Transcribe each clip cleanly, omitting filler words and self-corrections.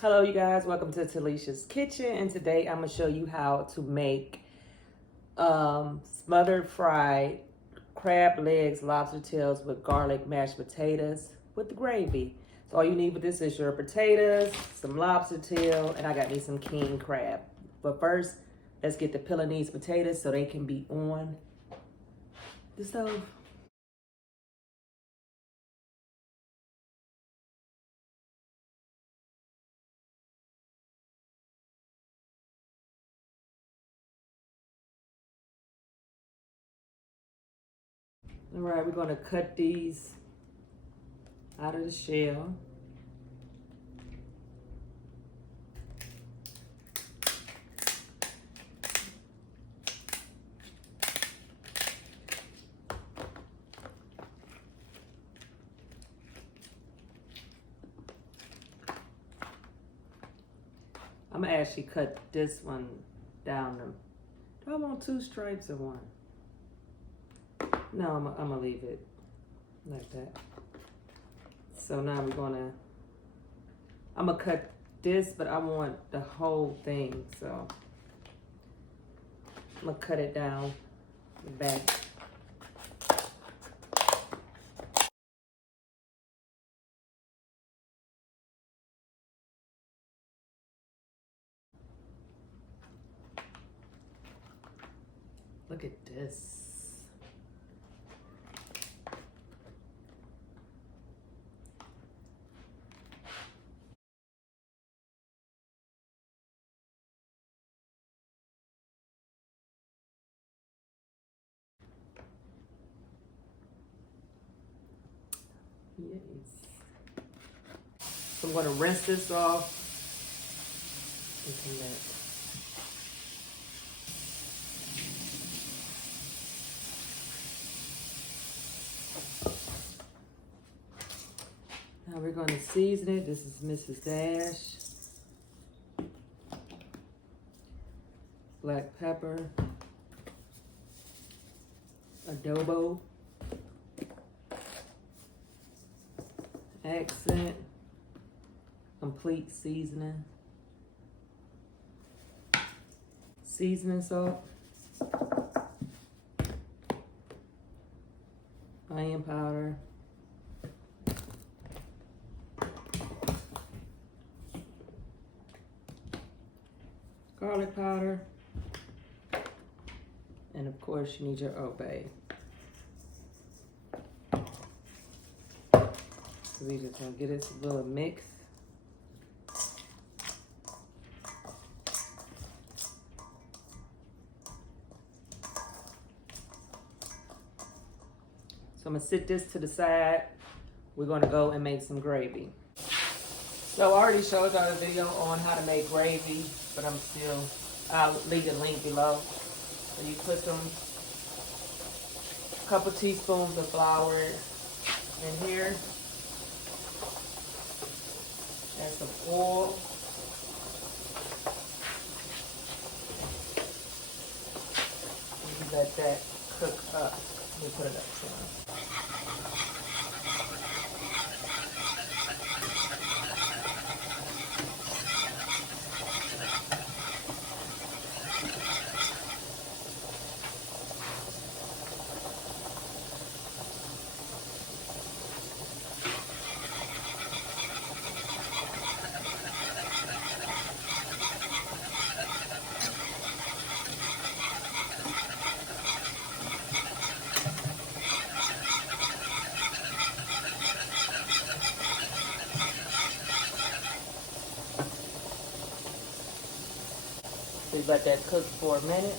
Hello you guys, welcome to Talessia's Kitchen, and today I'm going to show you how to make smothered fried crab legs, lobster tails with garlic mashed potatoes with the gravy. So all you need for this is your potatoes, some lobster tail, and I got me some king crab. But first, let's get the peeling these potatoes so they can be on the stove. All right, we're gonna cut these out of the shell. I'm gonna actually cut this one down. Do I want two stripes or one? No, I'm gonna leave it like that. So now I'm gonna cut this, but I want the whole thing. So I'm gonna cut it down the back. Look at this. Yes. So I'm gonna rinse this off and come back. Now we're going to season it. This is Mrs. Dash. Black pepper. Adobo. Accent. Complete seasoning. Seasoning salt. Onion powder. Garlic powder, and of course you need your Old Bay. So we just gonna get this little mix. So I'm gonna sit this to the side. We're gonna go and make some gravy. So I already showed y'all a video on how to make gravy, but I'll leave the link below. So you put a couple teaspoons of flour in here. Add some oil. And you let that cook up. Let me put it up to So you let that cook for a minute.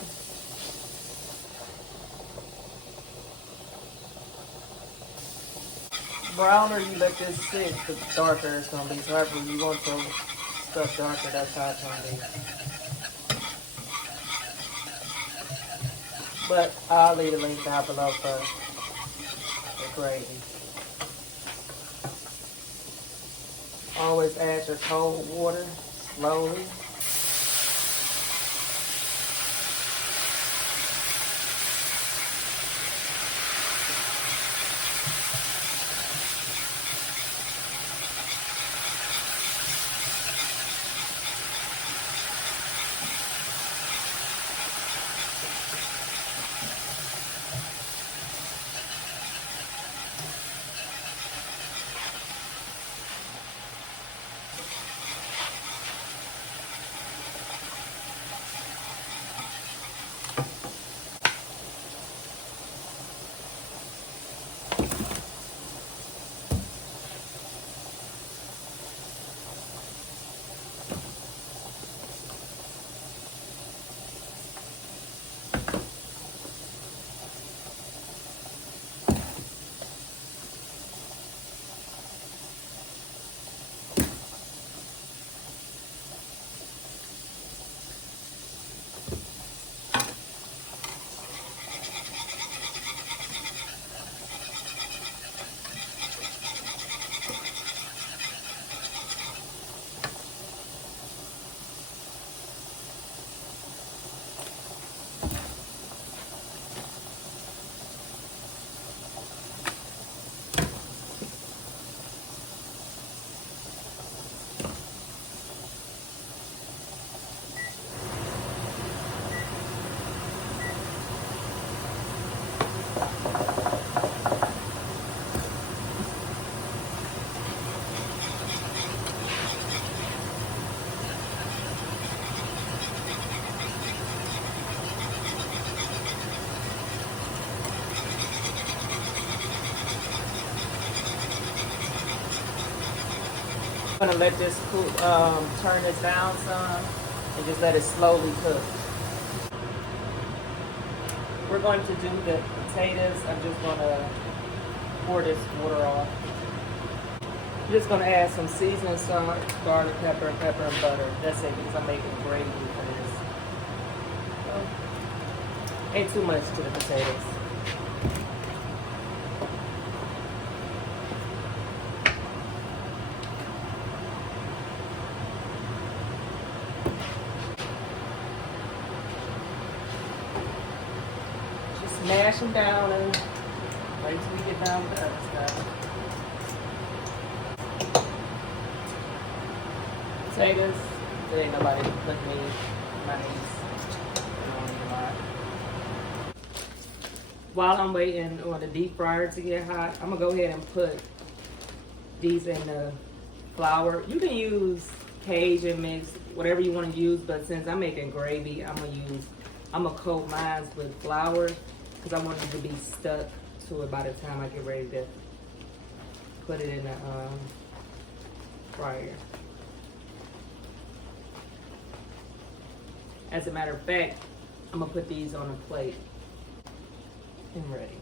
Browner you let this sit, the darker it's gonna be. So however you want your stuff darker, that's how it's gonna be. But I'll leave the link down below for the gravy. Always add your cold water slowly. I'm gonna let this cool, turn this down some and just let it slowly cook. We're going to do the potatoes. I'm just gonna pour this water off. I'm just gonna add some seasoning salt, garlic, pepper, and butter. That's it, because I'm making gravy for this. So, ain't too much to the potatoes. Just smash them down and wait till we get down to the other stuff. Potatoes, there ain't nobody put me my knees. While I'm waiting on the deep fryer to get hot, I'm gonna go ahead and put these in the flour. You can use Cajun mix, whatever you want to use, but since I'm making gravy, I'm gonna coat mine with flour because I want it to be stuck to it by the time I get ready to put it in the fryer. As a matter of fact, I'm gonna put these on a plate and ready.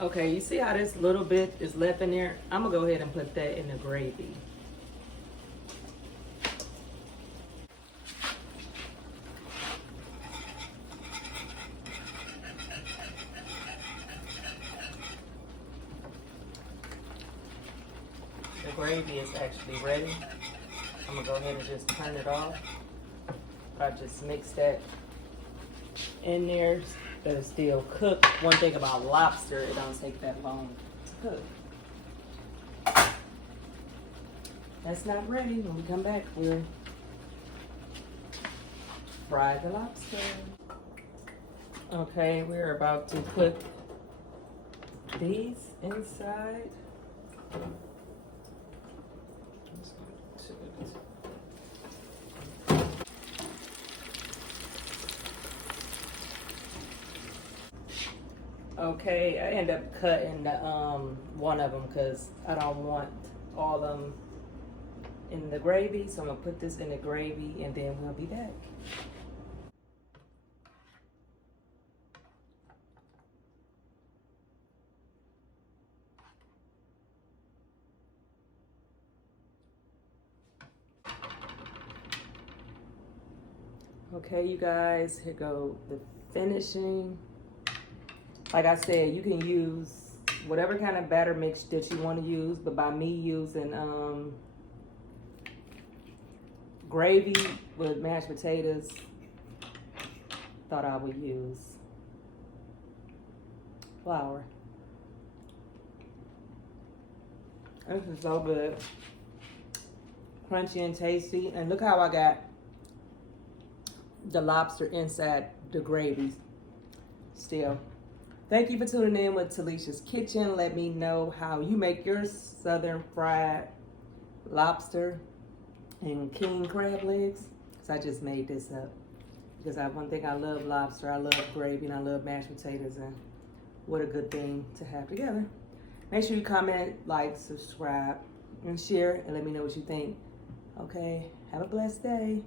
Okay, you see how this little bit is left in there? I'm gonna go ahead and put that in the gravy. The gravy is actually ready. I'm gonna go ahead and just turn it off. I just mix that in there. That is still cooked. One thing about lobster, it don't take that long to cook. That's not ready. When we come back, we'll fry the lobster. Okay, we're about to put these inside. Okay, I end up cutting the, one of them because I don't want all of them in the gravy. So I'm gonna put this in the gravy and then we'll be back. Okay, you guys, here go the finishing. Like I said, you can use whatever kind of batter mix that you want to use, but by me using gravy with mashed potatoes, thought I would use flour. This is so good. Crunchy and tasty. And look how I got the lobster inside the gravy still. Thank you for tuning in with Talessia's Kitchen. Let me know how you make your southern fried lobster and king crab legs. Because I just made this up. Because one thing, I love lobster, I love gravy, and I love mashed potatoes. And what a good thing to have together. Make sure you comment, like, subscribe, and share, and let me know what you think. Okay, have a blessed day.